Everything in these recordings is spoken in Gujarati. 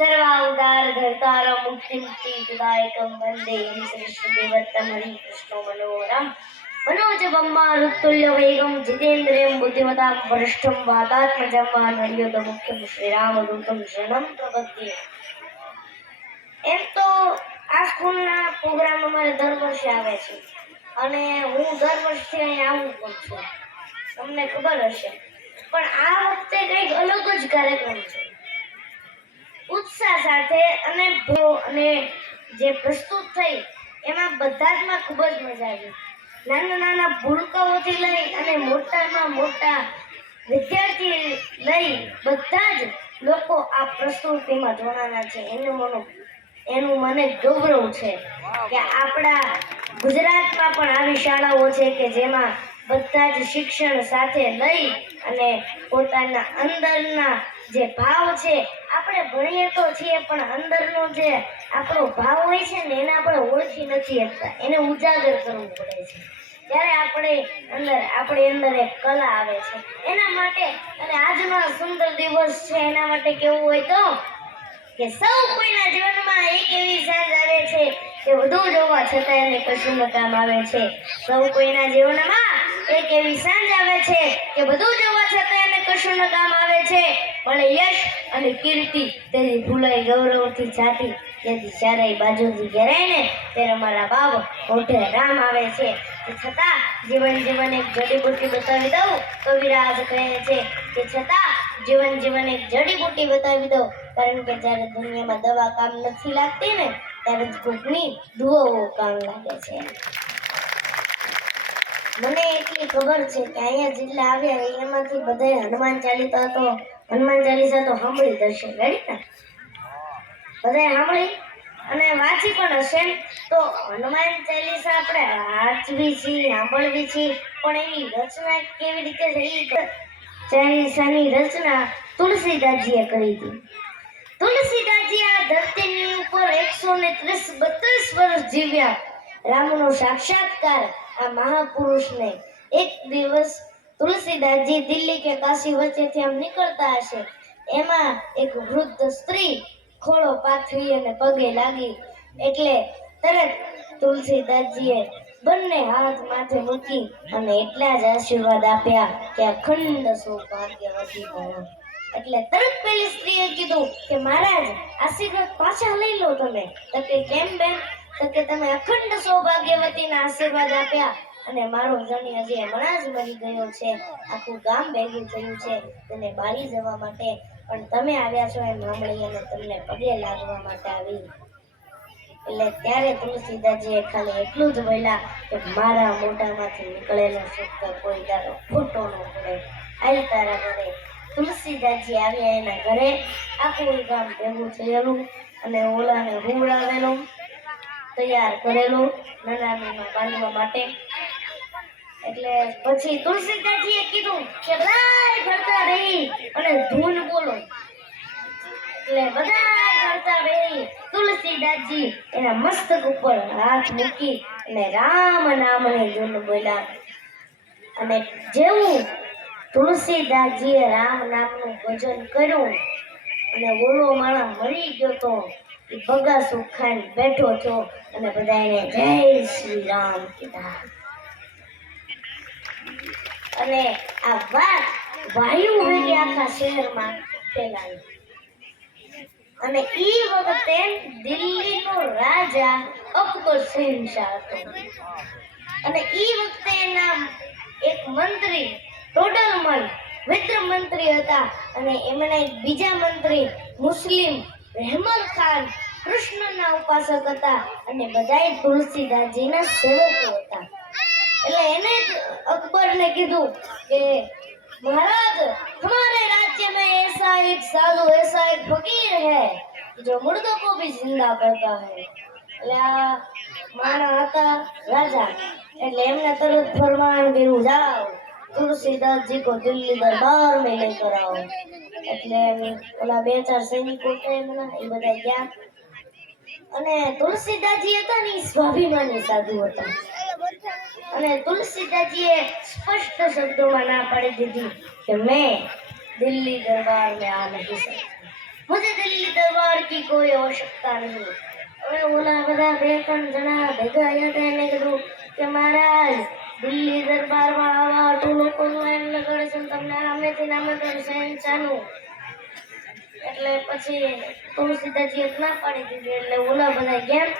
सर्वावतार धर्तारं मुक्तिदायकं वन्दे श्रीदेवत्तं हरिकृष्णो मनोहरं मनोजवं मारुतुल्यवेगं जितेन्द्रियं बुद्धिमतां वरिष्ठं वातात्मजं वानरयोधमुख्यं श्रीरामदूतं शरणं प्रपद्ये। એમ તો આ સ્કૂલના પ્રોગ્રામ અમારે દર વર્ષે આવે છે અને હું દર વર્ષે અહીં આવું પણ છું, તમને ખબર હશે, પણ આ વખતે કંઈક અલગ જ કાર્યક્રમ છે। ઉત્સાહ સાથે અને જે પ્રસ્તુત થઈ એમાં બધામાં ખૂબ જ મજા આવી। નાના નાના ભૂલકાઓથી લઈ અને મોટામાં મોટા વિદ્યાર્થી લઈ બધા જ લોકો આ પ્રસ્તુતિમાં જોડાના છે। એનું મને ગૌરવ છે કે આપણા ગુજરાતમાં પણ આવી શાળાઓ છે કે જેમાં બધા જ શિક્ષણ સાથે લઈ અને પોતાના અંદરના જે ભાવ છે, આપણે ભણીએ તો છીએ પણ અંદરનો જે આપણો ભાવ હોય છે ને એને આપણે ઓળખી નથી શકતા, એને ઉજાગર કરવું પડે છે। ત્યારે આપણી અંદર એક કલા આવે છે। એના માટે અને આજનો સુંદર દિવસ છે એના માટે કેવું હોય તો કે સૌ કોઈના જીવનમાં એક એવી સાંજ આવે છે કે બધું જોવા છતાં એને કશું ન કામ આવે છે। સૌ કોઈના જીવનમાં એક એવી સાંજ આવે છે કે બધું જોવા છતાં એને કશું ન કામ આવે છે, પણ યશ અને કીર્તિ તેની ભૂલાઈ ગૌરવથી જાતી તેથી ચારેય બાજુથી ઘેરાઈને ત્યારે મારા બાપ મોઢે રામ આવે છે। છતાં જીવન એક જડીબુટ્ટી બતાવી દઉં તો વિરાજ કહે છે કે છતાં જીવન એક જડીબુટ્ટી બતાવી દઉં, કારણ કે જ્યારે દુનિયામાં દવા કામ નથી લાગતી ને ત્યારે જ કોકની દુઆઓ કામ લાગે છે। મને એટલી ખબર છે કે અહીંયા જેટલા આવ્યા એમાંથી બધાએ હનુમાન ચાલીસા તો સાંભળી જ હશે, રેડી ને? બધાએ સાંભળી અને વાંચી પણ હશે। તો હનુમાન ચાલીસા આપણે વાંચવી છે, સાંભળવી છે, પણ એની રચના કેવી રીતે થઈ? ચાલીસાની રચના તુલસીદાસજીએ કરી હતી। તુલસીદાસજી આ ધરતીની ઉપર 132 વર્ષ જીવ્યા। રામનો સાક્ષાત્કાર આ મહાપુરુષને એક દિવસ તુલસીદાસજી દિલ્હી કે કાશી વચ્ચેથી આમ નીકળતા હશે, એમાં એક વૃદ્ધ સ્ત્રી ખોળો પાથરી અને પગે લાગી એટલે તરત તુલસીદાસજીએ બંને હાથ માથે મૂકી અને એટલા જ આશીર્વાદ આપ્યા કે અખંડ સૌભાગ્યવતી બનો। એટલે તરત પેલી સ્ત્રીએ કીધું કે મહારાજ આશીર્વાદ પાછા લઈ લો તમે। તો કે કેમ બેન? તો કે તમે અખંડ સૌભાગ્યવતીના આશીર્વાદ આપ્યા અને મારો જણી હજી હમણાં જ મરી ગયો છે, આખું ગામ ભેગું થયું છે તેને બાળી જવા માટે, પણ તમે આવ્યા છો એમ સાંભળી અને તમને પગે લાગવા માટે આવી। એટલે ત્યારે તુલસીદાસજીએ ખાલી એટલું જ બોલ્યા કે મારા મોઢામાંથી નીકળેલો શબ્દ કોઈ તારો ખોટો ન પડે, આવી તારા ઘરે। તુલસીદાસજી આવ્યા એના ઘરે, આખું ગામ ભેગું થયેલું અને ઓલાને હુવડાવેલો, તૈયાર કરેલો નાના બાંધવા માટે। એટલે પછી તુલસીદાસજીએ કીધું કે બધાય ફરતા રહી અને ધૂન બોલો। એટલે બધાય ફરતા રહી તુલસીદાસજી એના મસ્તક ઉપર હાથ મૂકી અને રામ નામની ધૂન બોલ્યા। અને જેવું તુલસીદાસજીએ રામ નામનું ભજન કર્યું અને ઓલો માણસ મરી ગયો તો એ બગાસું ખાઈને બેઠો થયો અને બધાને જય શ્રી રામ કીધા। અને આ વાત વાયુ વેગે આખા શહેરમાં ફેલાઈ અને ઈ વખતે દિલ્હીનો રાજા અકબર શહેનશાહ હતો અને ઈ વખતે એના એક મંત્રી ટોડરમલ મિત્ર મંત્રી હતા અને એમના એક બીજા મંત્રી મુસ્લિમ રહેમલ ખાન કૃષ્ણના ઉપાસક હતા અને બધાય તુલસીદાસજીના સેવકો હતા। એટલે એને અકબરને કીધું કે महाराज हमारे राज्य में ऐसा एक साधु ऐसा एक फकीर है जो मुर्दों को भी जिंदा करता है। એટલે આ માણા હતા રાજા, એટલે એમને તરત ફરમાન કર્યું જાઓ तुलसीदासजी को दिल्ली दरबार में लेकर आओ। એટલે ઓલા બે ચાર સૈનિકો હતા એમના એ બધા ગયા અને તુલસીદાસજી હતા ને સ્વાભિમાની સાધુ હતા અને તુલસીદાસજીએ સ્પષ્ટ શબ્દોમાં ના પાડી દીધી કે મેં દિલ્હી દરબાર में आ नहीं सकता। मुझे दिल्ली दरबार की कोई आवश्यकता नहीं। હવે ઓલા બધા બે ત્રણ જણા ભેગા આવ્યા હતા એને કીધું કે મહારાજ દિલ્હી દરબારમાં આવા આટલું લોકોનું એમ લગાડે છે તમને આમેથી આમંત્રણ શહેનશાહનું એટલે પછી તુલસીદાસજીએ ના પાડી દીધી એટલે ઓલા બધા ગયા।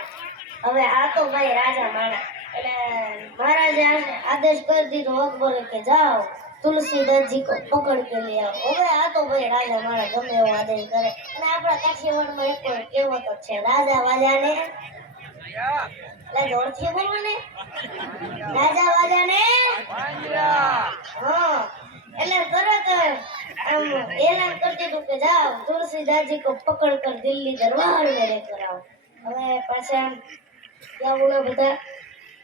હવે આ તો ભાઈ રાજા માણા એટલે મહારાજે આદેશ કરી દીધો અકબરે કે જાઓ तुलसीदास जी को पकड़ के ले आओ। હવે આ તો ભાઈ રાજા મારા ગમે એવો આદેશ કરે અને આપણા કાઠિયાવાડમાં એક કહેવત છે રાજા વાજાને એટલે જોરથી બોલો ને રાજા વાજાને હા એટલે તરત આમ એલાન કરી દીધું કે જાઓ तुलसीदास को पकड़ कर दिल्ली दरबार में लेकर आओ। હવે પાછા ત્યાં ઓલા બધા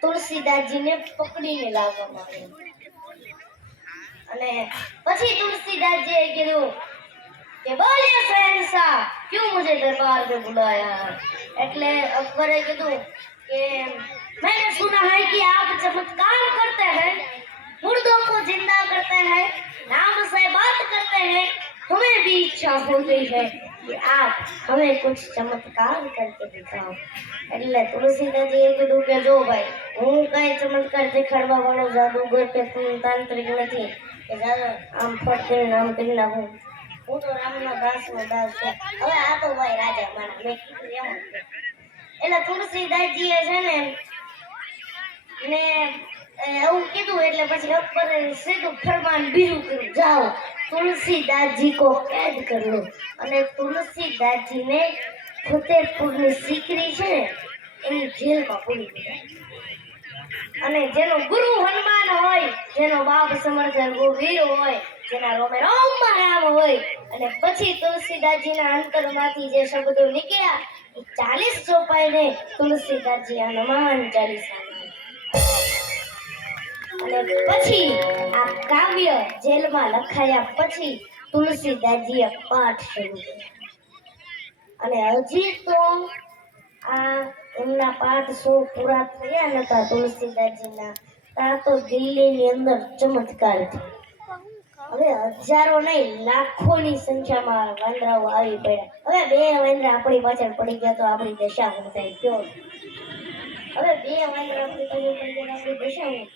तुलसीदासजीને પકડીને લાવવામાં આવ્યા અને પછી तुलसीदासजीએ કીધું કે બોલિए शहंशाह क्यों मुझे दरबार में बुलाया। એટલે અકબરે કીધું કે मैंने सुना है कि आप चमत्कार करते हैं मुर्दों को जिंदा करते हैं नाम से बात करते हैं हमें भी इच्छा हो गई है कि आप हमें कुछ चमत्कार करके दिखाओ। એટલે तुलसीदासजीએ કીધું કે જો ભાઈ હું કઈ ચમત્કાર દેખાડવા વાળો જાદુગર કે તાંત્રિક નથી કે આમ ફટ કરીને આમ કરી નાખું હું તો રામનો દાસનો દાસ છે। હવે આ તો ભાઈ રાજા મારા મેં કીધું એમ એટલે तुलसीदासजीએ છે ને એવું કીધું એટલે પછી અકબરે સીધું ફરમાન બીજું કર્યું જાઓ तुलसीदासजी को कैद कर लो અને तुलसीदासजीને ફતેહપુરની સિકરી છે એની જેલમાં પૂરી દીધા અને જેનો ગુરુ હનુમાન હોય જેનો બાપ સમર્થ વીર હોય જેના રોમે રોમમાં રામ હોય અને પછી तुलसीदासजीના અંતરમાંથી જે શબ્દો નીકળ્યા એ 40 ચોપાઈને तुलसीदासજી હનુમાન ચાલીસા અને પછી આ કાવ્ય જેલમાં લખાયા પછી तुलसीदासજીએ પાઠ શરૂ કર્યો અને હજી તો આ એમના પાઠ 100 પૂરા થયા નતા तुलसीदासजीના તા તો દિલ્હીની અંદર ચમત્કાર થયો। હવે હજારો નહીં લાખોની સંખ્યામાં વાંદરાઓ આવી પડ્યા। હવે બે વાંદરા આપણી પાછળ પડી ગયા તો આપણી દશા શું થાય કયો। હવે બે વાંદરા આપણી પાછળ પડી ગયા આપણી દશા શું।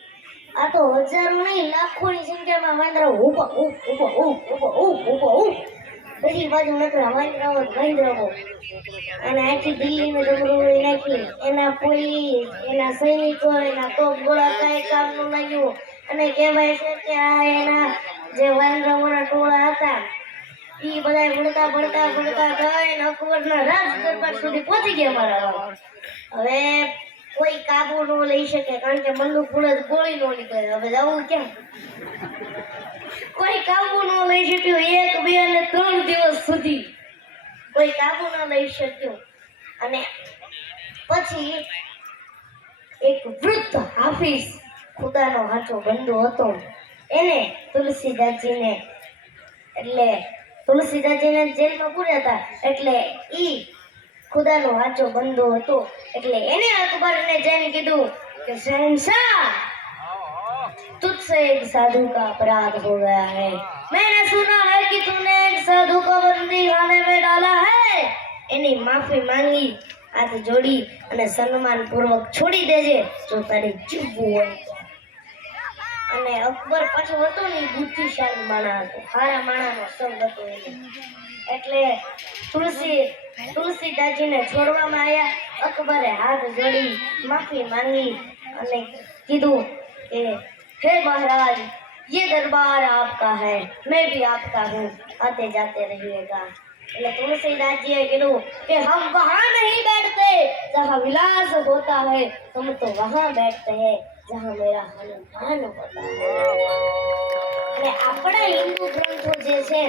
આ તો હજારો નહીં લાખોની સંખ્યામાં વાંદરાઓ ઉભો બધી બાજુ નકરા વાંદરાઓ અને આખી દિલ્હીમાં જબરોળી નાખી એના પોલીસ એના સૈનિકો એના તોપ ગોળા કાંઈ કામનું લાગ્યું અને કહેવાય છે કે આ એના જે વાંદરાઓના ટોળા હતા એ બધા ભણતા ગઈને અકબરના રાજ દરબાર સુધી પહોંચી ગયા મારા। હવે કોઈ કાબુ ન લઈ શકે કારણ કે બંદૂક પૂળે ગોળી ન નીકળે। હવે જવું કેમ કોઈ કાબુ ન લઈ શક્યું 1 2 અને 3 દિવસ સુધી કોઈ કાબુ ન લઈ શક્યું અને પછી એક વૃદ્ધ હાફિઝ ખુદાનો સાચો બંધુ હતો એને तुलसीदासजीને જેલમાં પૂર્યા હતા એટલે ઈ ખુદાનો સાચો બંધુ હતો એટલે એને અકબરને જઈને કીધું કે शहंशाह तुझसे एक साधु का अपराध हो गया है। मैंने सुना है कि तूने एक साधु को बंदी खाने में डाला है। एनी माफी मांगी हाथ जोड़ी અને સન્માન પૂર્વક છોડી દેજે જો તારે જીવવું હોય અને અકબર પાછો હતો ને બુદ્ધિશાળી માણસ હતો હારા માણસનો સંગ હતો એટલે तुलसीदासजीને છોડવામાં આવ્યા। અકબરે હાથ જોડી માફી માંગી અને કીધું કે हे महाराज ये दरबार आपका है मैं भी आपका हूँ आते जाते रहिएगा। એટલે तुलसीदासजीએ કીધું કે हम वहाँ नहीं बैठते जहाँ विलास होता है हम तो वहाँ बैठते हैं जहाँ मेरा हनुमान होता है। અને આપણા હિન્દુ ગ્રંથો જે છે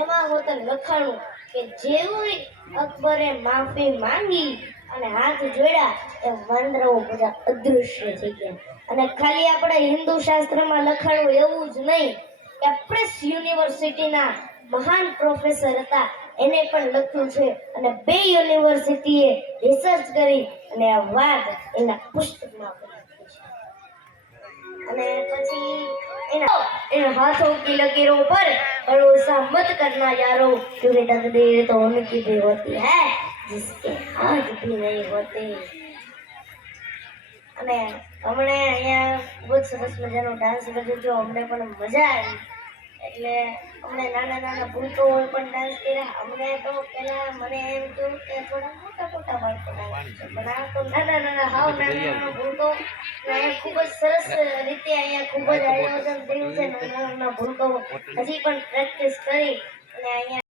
એમાં હોતું લખાણું કે જેવું અકબરે માફી માંગી અને હાથ જોડ્યા એ વાંદરાઓ બધા અદૃશ્ય થઈ ગયા। અને ખાલી આપણા હિન્દુ શાસ્ત્રમાં લખાણું એવું જ નહીં કે પ્રેસ યુનિવર્સિટીના મહાન પ્રોફેસર હતા એને પણ લખ્યું છે અને 2 યુનિવર્સિટીએ રિસર્ચ કરી અને આ વાત એના પુસ્તકમાં લખી છે। અને પછી इन हाथों की लकीरों पर भरोसा मत करना यारो, क्योंकि तकदीर तो उनकी भी होती है जिसके हाथ भी नहीं होते। અને હમણે અહીંયા બહુ જ સરસ મજાનો ડાન્સ કર્યો જો અમને પણ મજા આવી એટલે અમને નાના નાના ભૂલકો પણ ડાન્સ કર્યા અમને તો પહેલા મને એમ થયું કે થોડા મોટા મોટા બાળકો ડાન્સ પણ આ તો નાના નાના હાવ નાના નાના ભૂલકો અહીંયા ખૂબ જ સરસ રીતે અહીંયા ખૂબ જ આયોજન થયું છે નાના નાના ભૂલકો હજી પણ પ્રેક્ટિસ કરી અને અહીંયા